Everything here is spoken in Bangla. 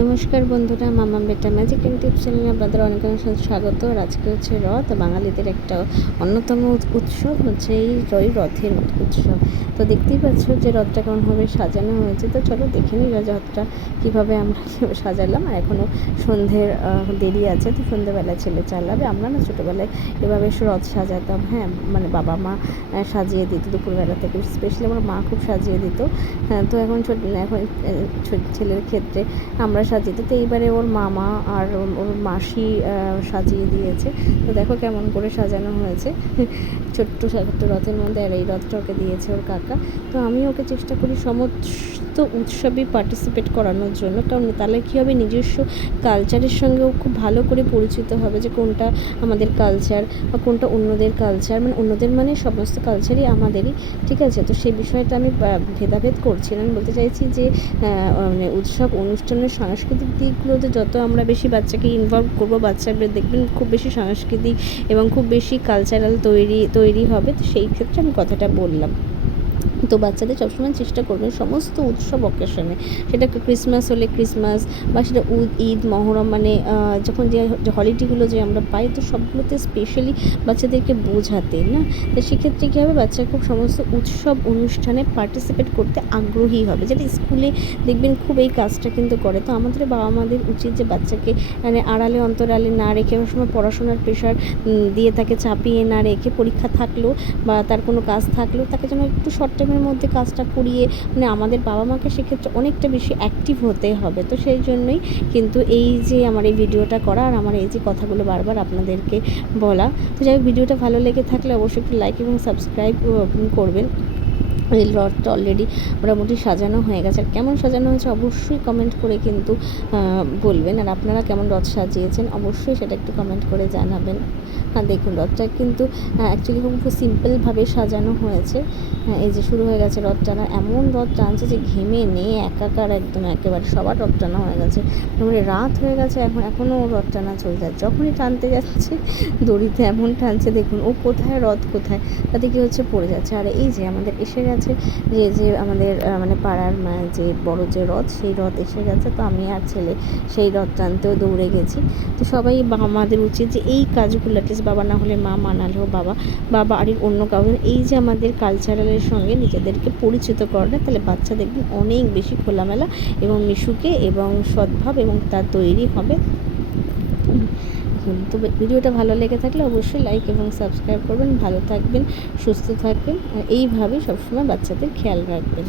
নমস্কার বন্ধুরা, মামা বেটা ম্যাজিক অ্যান্ড টিপস চ্যানেলে আপনাদের অনেক অনেক স্বাগত। আর আজকে হচ্ছে রথ, বাঙালিদের একটা অন্যতম উৎসব হচ্ছে এই রথের উৎসব। তো দেখতেই পাচ্ছ যে রথটা কেমনভাবে সাজানো হয়েছে। তো চলো দেখে নিই রথটা কীভাবে আমরা সাজালাম। আর এখনও সন্ধ্যের দেরি আছে, তো সন্ধ্যেবেলা ছেলে চালাবে। আমরা না ছোটোবেলায় এভাবে রথ সাজাতাম, হ্যাঁ, মানে বাবা মা সাজিয়ে দিত দুপুরবেলা থেকে, স্পেশালি আমার মা খুব সাজিয়ে দিত। হ্যাঁ, তো এখন ছেলের ক্ষেত্রে আমরা সাজিয়ে দিই। তো এইবারে ওর মামা আর ওর মাসি সাজিয়ে দিয়েছে। তো দেখো কেমন করে সাজানো হয়েছে ছোট্ট রথের মধ্যে। আর এই রথটা ওকে দিয়েছে ওর কাকা। তো আমি ওকে চেষ্টা করি সমস্ত উৎসবে পার্টিসিপেট করানোর জন্য, কারণ তাহলে কী হবে, নিজস্ব কালচারের সঙ্গেও খুব ভালো করে পরিচিত হবে যে কোনটা আমাদের কালচার বা কোনটা অন্যদের কালচার, মানে অন্যদের মানে সমস্ত কালচারই আমাদেরই, ঠিক আছে। তো সেই বিষয়টা আমি ভেদাভেদ করছি না, আমি বলতে চাইছি যে মানে উৎসব অনুষ্ঠানের সাংস্কৃতিক দিকগুলোতে যত আমরা বেশি বাচ্চাকে ইনভলভ করবো, বাচ্চাদের দেখবেন খুব বেশি সাংস্কৃতিক এবং খুব বেশি কালচারাল তৈরি হবে। তো সেই ক্ষেত্রে আমি কথাটা বললাম। তো বাচ্চাদের সবসময় চেষ্টা করবেন সমস্ত উৎসব অকেশনে, সেটা ক্রিসমাস হলে ক্রিসমাস, বা সেটা ঈদ, মহরম, মানে যখন যে হলিডেগুলো যে আমরা পাই, তো সবগুলোতে স্পেশালি বাচ্চাদেরকে বোঝাতে না। তো সেক্ষেত্রে কী হবে, বাচ্চা খুব সমস্ত উৎসব অনুষ্ঠানে পার্টিসিপেট করতে আগ্রহী হবে, যেটা স্কুলে দেখবেন খুব এই কাজটা কিন্তু করে। তো আমাদের বাবা মাদের উচিত যে বাচ্চাকে মানে আড়ালে অন্তরালে না রেখে, অনেক সময় পড়াশোনার প্রেশার দিয়ে তাকে চাপিয়ে না রেখে, পরীক্ষা থাকলেও বা তার কোনো কাজ থাকলেও তাকে যেন একটু শর্ট টাইমের মধ্যে কাজটা করিয়ে, মানে আমাদের বাবা মাকে সেক্ষেত্রে অনেকটা বেশি অ্যাক্টিভ হতে হবে। তো সেই জন্যই কিন্তু এই যে আমার এই ভিডিওটা করা, আর আমার এই যে কথাগুলো বারবার আপনাদেরকে বলা। তো যাই হোক, ভিডিওটা ভালো লেগে থাকলে অবশ্যই একটু লাইক এবং সাবস্ক্রাইব করবেন। এই রথটা অলরেডি মোটামুটি সাজানো হয়ে গেছে। আর কেমন সাজানো হয়েছে অবশ্যই কমেন্ট করে কিন্তু বলবেন। আর আপনারা কেমন রথ সাজিয়েছেন অবশ্যই সেটা একটু কমেন্ট করে জানাবেন। হ্যাঁ, দেখুন রথটা কিন্তু অ্যাকচুয়ালি খুব সিম্পলভাবে সাজানো হয়েছে। হ্যাঁ, এই যে শুরু হয়ে গেছে রথ টানা। এমন রথ টানছে যে ঘেমে নিয়ে একাকার একদম একেবারে সবার রথ টানা হয়ে গেছে। মানে রাত হয়ে গেছে, এখনও রথ টানা চলছে। আর যখনই টানতে যাচ্ছে দড়িতে এমন টানছে, দেখুন ও কোথায় রথ কোথায়, তাতে কী হচ্ছে, পড়ে যাচ্ছে। আর এই যে আমাদের এসে গেছে যে আমাদের মানে পাড়ার যে বড় যে রথ, সেই রথ এসে গেছে। তো আমি আর ছেলে সেই রথ টানতেও দৌড়ে গেছি। তো সবাই আমাদের উচিত যে এই কাজগুলো অ্যাটলিস্ট বাবা না হলে মা, মানালেও বাবা বা বাড়ির অন্য কাউকে এই যে আমাদের কালচারালের সঙ্গে নিজেদেরকে পরিচিত করাটা, তাহলে বাচ্চা দেখবেন অনেক বেশি খোলামেলা এবং মিশুকে এবং সদ্ভাব এবং তার তৈরি হবে। তো ভিডিওটা ভালো লেগে থাকলে অবশ্যই লাইক এবং সাবস্ক্রাইব করবেন। ভালো থাকবেন, সুস্থ থাকবেন, আর এইভাবেই সবসময় বাচ্চাদের খেয়াল রাখবেন।